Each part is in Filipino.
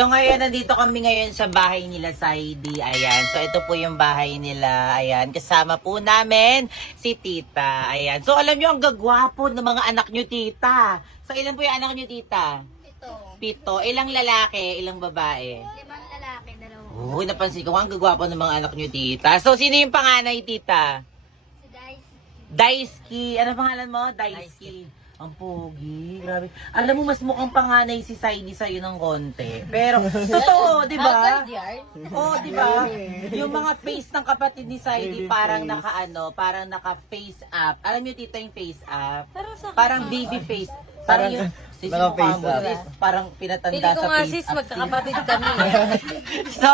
So ngayon, nandito kami ngayon sa bahay nila Saidi. Ayan. So ito po yung bahay nila. Ayan. Kasama po namin si Tita. Ayan. So alam nyo, ang gagwapo ng mga anak nyo, Tita. So ilan po yung anak nyo, Tita? 7. Ilang lalaki, ilang babae? 5 lalaki, 2. Oo, napansin ko, ang gagwapo ng mga anak nyo, Tita. So sino yung panganay, Tita? Si Dice. Daisuke. Ano pangalan mo? Daisuke. Ang pogi, grabe. Alam mo, mas mukhang panganay si Saidi sa'yo ng konti. Pero, totoo, di ba? Oo, di ba? Yung mga face ng kapatid ni Saidi parang parang naka-face up. Alam niyo, tita, yung face up? Parang baby face. Parang yung, sis, yung naka-face mukha mo, up. sis, parang pinatanda Hindi ko sa nga face sis, up. magkakapatid kami. So,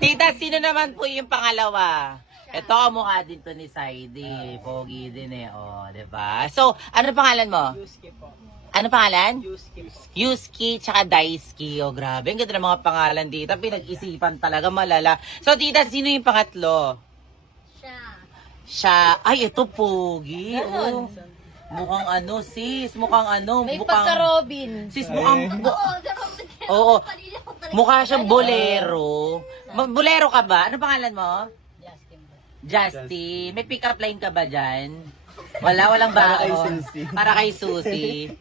tita, sino naman po yung pangalawa? Ito, mukha din to ni Saidi. Pogi din eh. O, diba? So, ano pangalan mo? Yusuke po. Ano pangalan? Yusuke. Yusuke, tsaka Daisuke. O, grabe. Ang ganda ng mga pangalan dito. Pinag-isipan talaga malala. So, tita, sino yung pangatlo? Siya. Ay, ito, pogi. Oh. Mukhang sis. Mukhang May mukhang... pagka-Robin. Sis, mukhang... Oo. Mukha siyang bolero. Bolero ka ba? Ano pangalan mo? Justin. May pick-up line ka ba dyan? Walang Para kay baon. Susie. Para kay Susie.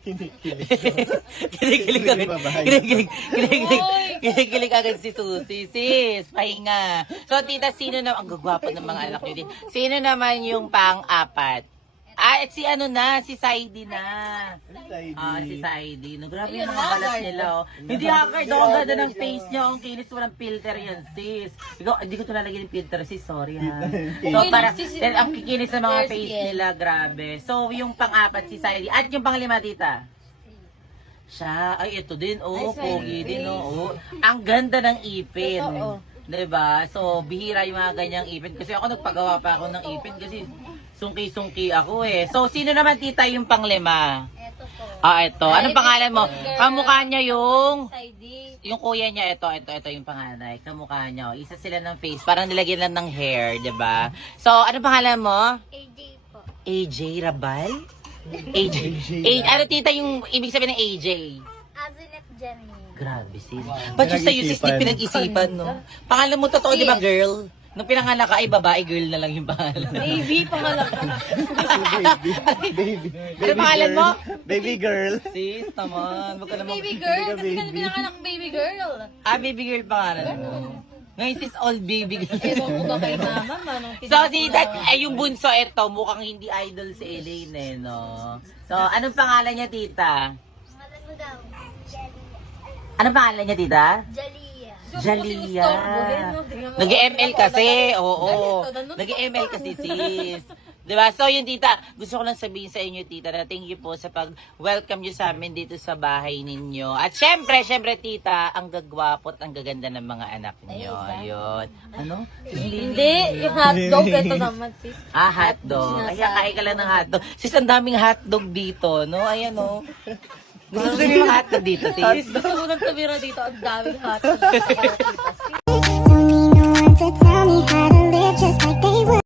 Kinikilig agad. Babae. Kinikilig agad si Susie. Sis, pahinga. So, tita, sino na, ang gagwapo ng mga anak nyo din. Sino naman yung pang-apat? Si si Saidi na. Si Saidi. No, grabe yung mga balat nila. Oh. Hindi haggard. Ang ganda ng face niya. Ang kinis, walang filter yan, sis. Ikaw, hindi ko ito lalagyan ng filter, sis. Sorry, ha. So, ang kikinis ng mga face nila, grabe. So, yung pang-apat, si Saidi. At yung pang-lima, tita? Siya. Ay, ito din. Oh, pogi din. Oh. Ang ganda ng ipin. Diba? So, bihira yung mga ganyang ipin. Kasi ako nagpagawa pa ako ng ipin kasi sungki-sungki ako eh. So, sino naman, tita, yung pang-lima? Ito po. Ito. Anong pangalan mo? Kamukha niya yung... Saidi. Yung kuya niya, ito yung panganay. Kamukha niya. Isa sila ng face. Parang nilagyan lang ng hair, diba? So, anong pangalan mo? AJ po. AJ Rabal? AJ. Ano, tita, yung ibig sabihin ng AJ? Azinet Jenny. Grabe, sis. Ba't yung sa'yo, sis, di pinag-isipan, no? Pangalan mo totoo, di ba, girl? Nung pinanganak ka, ay babae, girl na lang yung pangalan. Baby, pangalak. Baby. Ano pangalan mo? Baby girl. Sis, naman. Wag ka naman. Baby girl? Kasi ka na pinanganak baby girl. Baby girl pangalan mo. Ngayon, sis, all baby girl. Ewan ko ba kay mama, manong So, yung bunso, ito, mukhang hindi idol si Elaine, eh, no? So, anong pangalan niya, tita? Pangalan mo daw. Anong pangalan niya, tita? Jalia. Jalia. Nag-ML kasi, oo. Nag-ML kasi, sis. Diba? So, yun, tita, gusto ko lang sabihin sa inyo, tita, na thank you po sa pag-welcome nyo sa amin dito sa bahay ninyo. At syempre, tita, ang gagwapo at ang gaganda ng mga anak nyo. Ayun. Ano? Hindi, yung hotdog, ito naman sis. Hotdog. Ay, kain ka lang ng hotdog. Sis, ang daming hotdog dito, no? Ayan, no? Gusto mo yung hotdog dito, sis? Gusto ko nang tumira dito, ang daming hotdog. Don't need no one to tell me how to